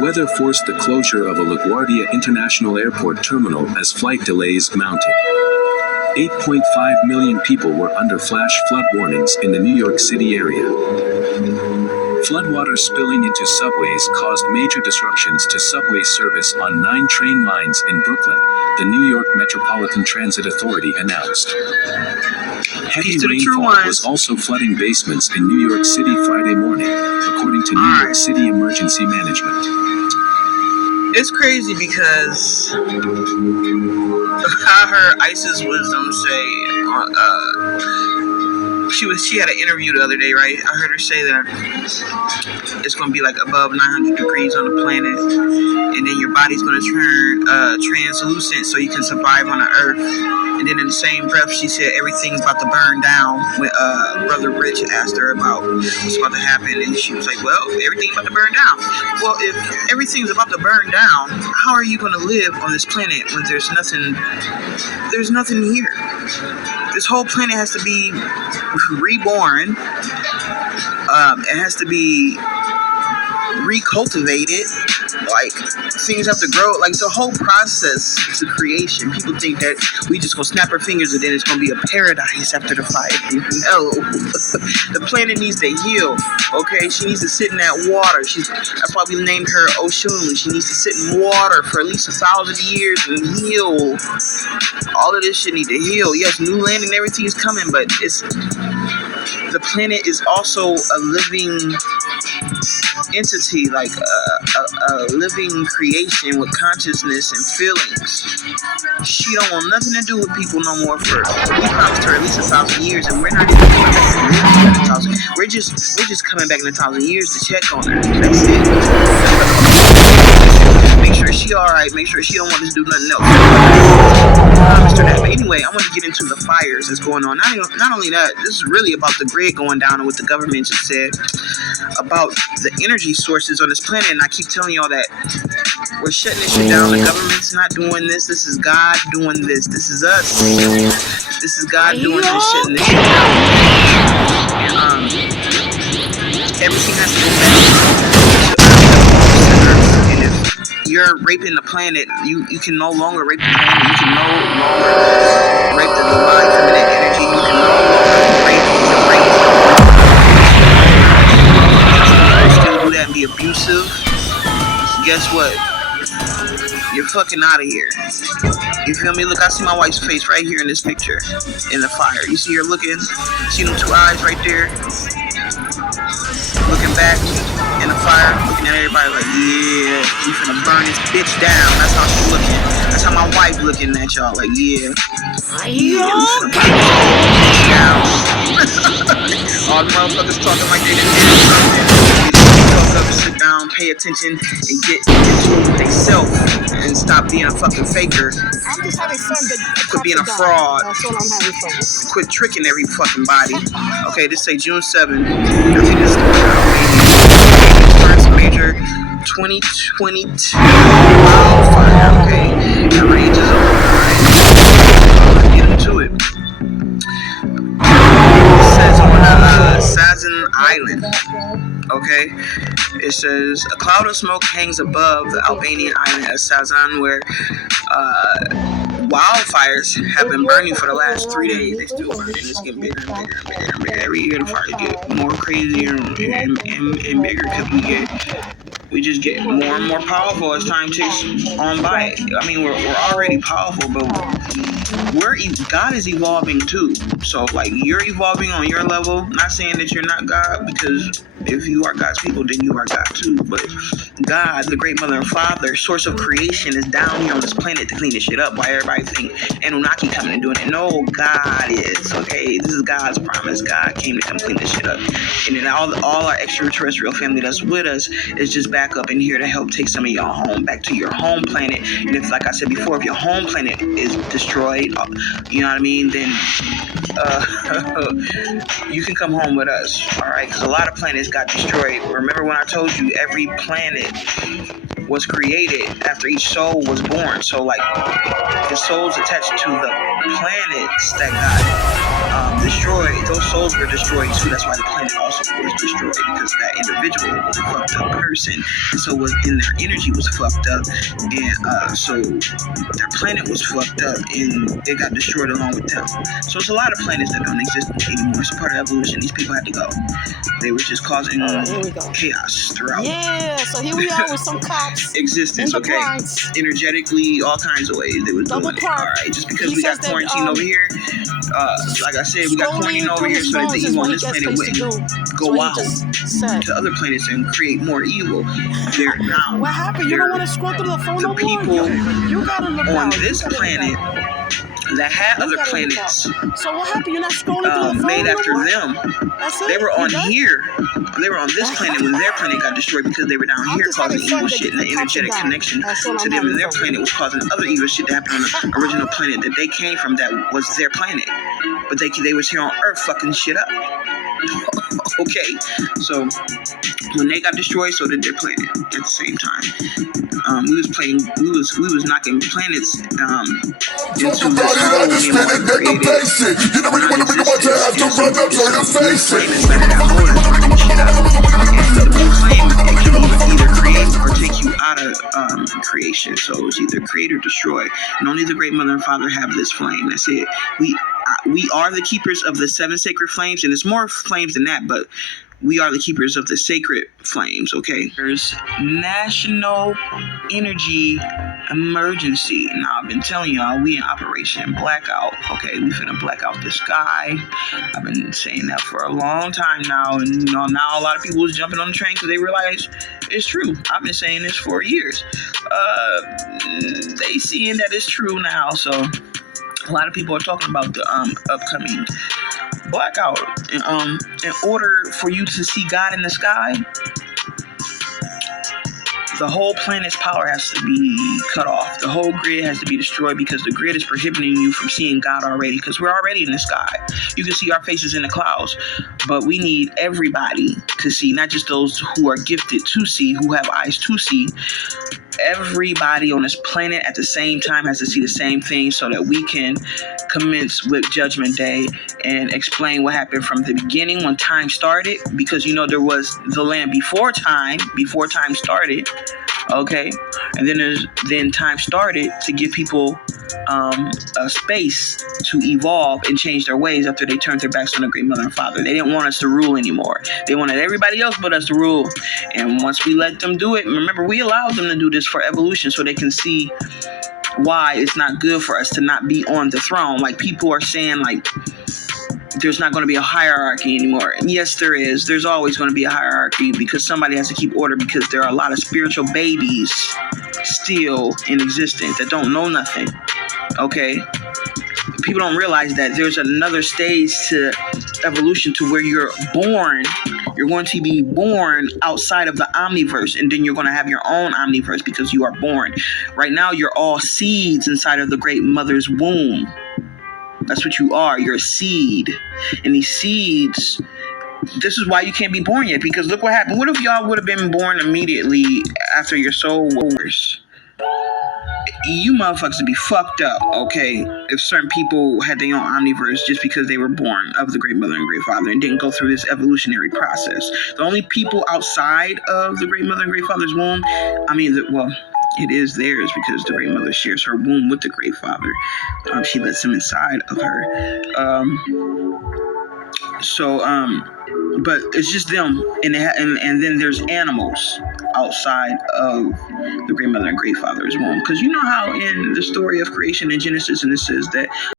weather forced the closure of a LaGuardia International Airport terminal as flight delays mounted. 8.5 million people were under flash flood warnings in the New York City area. Floodwater spilling into subways caused major disruptions to subway service on 9 train lines in Brooklyn, the New York Metropolitan Transit Authority announced. Heavy rainfall was also flooding basements in New York City Friday morning, according to New York City Emergency Management. It's crazy because I heard Isis Wisdom say she had an interview the other day, right? I heard her say that it's going to be like above 900 degrees on the planet, and then your body's going to turn translucent so you can survive on the earth. And then in the same breath, she said everything's about to burn down. When Brother Rich asked her about what's about to happen, and she was like, well, everything's about to burn down. Well, if everything's about to burn down, how are you going to live on this planet when there's nothing here? This whole planet has to be reborn. It has to be recultivated. Like, things have to grow. Like, it's a whole process to creation. People think that we just gonna snap our fingers and then it's gonna be a paradise after the fire. No. The planet needs to heal. Okay, she needs to sit in that water. That's why we named her Oshun. She needs to sit in water for at least 1,000 years and heal. All of this shit need to heal. Yes, new land and everything is coming, but the planet is also a living entity, like a living creation with consciousness and feelings. She don't want nothing to do with people no more. We promised her at least 1,000 years, and we're not even coming back in 1,000. We're just coming back in 1,000 years to check on her. That's it. Make sure she all right. Make sure she don't want us to do nothing else. Promised her that. But anyway, I want to get into the fires that's going on. Not only that, this is really about the grid going down and what the government just said about the energy sources on this planet. And I keep telling y'all that we're shutting this shit down. The government's not doing this. This is God doing this. This is us. This is God doing this shit and this shit down. And everything has to go back to Earth. And if you're raping the planet, you can no longer rape the planet. You can no longer rape the divine feminine energy. You can no longer rape still do that and be abusive. Guess what? You're fucking out of here. You feel me? Look, I see my wife's face right here in this picture in the fire. You see her looking? See them 2 eyes right there? Looking back in the fire, looking at everybody like, yeah, we finna burn this bitch down. That's how she looking. That's how my wife looking at y'all like, yeah, we finna burn this bitch down. All the motherfuckers talking like they done did something. Talk up, sit down, pay attention, and get into themselves and stop being a fucking faker. I'm just having fun. Quit being a fraud. That's all I'm having fun. Quit tricking every fucking body. Okay, this say June 7th. I think this is first major 2022 wildfire. Okay, the range is over. Let's get into it. It says on Sazan Island. Okay, it says a cloud of smoke hangs above the Albanian island of Sazan, where wildfires have been burning for the last 3 days. They still burning. It's getting bigger and bigger and bigger and bigger. Every year the fires get more crazier and bigger because we just get more and more powerful as time ticks on by. I mean, we're already powerful, but God is evolving too. So like, you're evolving on your level. Not saying that you're not God, because if you are God's people, then you are God too. But God, the great mother and father, source of creation, is down here on this planet to clean this shit up. Why everybody think Anunnaki coming and doing it? No, God is. Okay, this is God's promise. God came to come clean this shit up. And then all our extraterrestrial family that's with us is just back up in here to help take some of y'all home, back to your home planet. And if, like I said before, if your home planet is destroyed, you know what I mean, then you can come home with us, all right? Because a lot of planets got destroyed. Remember when I told you every planet was created after each soul was born. So like the souls attached to the planets that got destroyed, those souls were destroyed too. That's why the planet also was destroyed, because that individual was a fucked up person, and so was in their energy was fucked up, and so their planet was fucked up, and it got destroyed along with them. So it's a lot of planets that don't exist anymore. It's a part of evolution. These people had to go. They were just causing chaos throughout. Yeah, so here we are with some cops existence, in the okay? Bronx. Energetically, all kinds of ways they was Double doing it. park. All right, just because He we got says that, quarantine over here, like I said, we got quarantine over here so that the evil on this planet wouldn't go out to other planets and create more evil. There now. What happened? You don't want to scroll through the phone The no more? people You gotta look on out. this planet that had other planets So what happened? You're not scrolling through the phone made after no more? them. That's it? They were on You done? here. They were on this planet when their planet got destroyed because they were down I'm here just causing having fun evil that shit, and the the cops are energetic down. connection That's what to I'm them and having their fun planet was causing other evil shit to happen on the original planet that they came from that was their planet. But they was here on Earth fucking shit up. Okay, so when they got destroyed, so did their planet at the same time. We was knocking planets into this hole being created non-existence. Blue flame inside of that hole that's burning shit up. And the blue flame, it can either create or take you out of creation. So it's either create or destroy. And only the Great Mother and Father have this flame. That's it. We are the keepers of the 7 sacred flames, and it's more flames than that, but we are the keepers of the sacred flames, okay? There's national energy emergency. Now, I've been telling y'all, we in Operation Blackout, okay? We finna black out the sky. I've been saying that for a long time now, and now a lot of people is jumping on the train because they realize it's true. I've been saying this for years. They seeing that it's true now, so a lot of people are talking about the upcoming blackout. In order for you to see God in the sky, the whole planet's power has to be cut off. The whole grid has to be destroyed because the grid is prohibiting you from seeing God already, because we're already in the sky. You can see our faces in the clouds, but we need everybody to see, not just those who are gifted to see, who have eyes to see. Everybody on this planet at the same time has to see the same thing so that we can commence with Judgment Day and explain what happened from the beginning when time started, because there was the land before time started, okay, and then time started to give people a space to evolve and change their ways after they turned their backs on the Great Mother and Father. They didn't want us to rule anymore. They wanted everybody else but us to rule. And once we let them do it, remember, we allowed them to do this for evolution so they can see why it's not good for us to not be on the throne. Like, people are saying, like, there's not going to be a hierarchy anymore. And yes, there is. There's always going to be a hierarchy because somebody has to keep order, because there are a lot of spiritual babies still in existence that don't know nothing. Okay? People don't realize that there's another stage to evolution to where you're born. You're going to be born outside of the omniverse, and then you're going to have your own omniverse because you are born. Right now, you're all seeds inside of the Great Mother's womb. That's what you are. You're a seed. And these seeds, this is why you can't be born yet, because look what happened. What if y'all would have been born immediately after your soul was? You motherfuckers would be fucked up, okay, if certain people had their own omniverse just because they were born of the Great Mother and Great Father and didn't go through this evolutionary process. The only people outside of the Great Mother and Great Father's womb, it is theirs because the Great Mother shares her womb with the Great Father. She lets him inside of her. But it's just them, and then there's animals outside of the Great Mother and Great Father's womb. Because you know how in the story of creation in Genesis, and it says that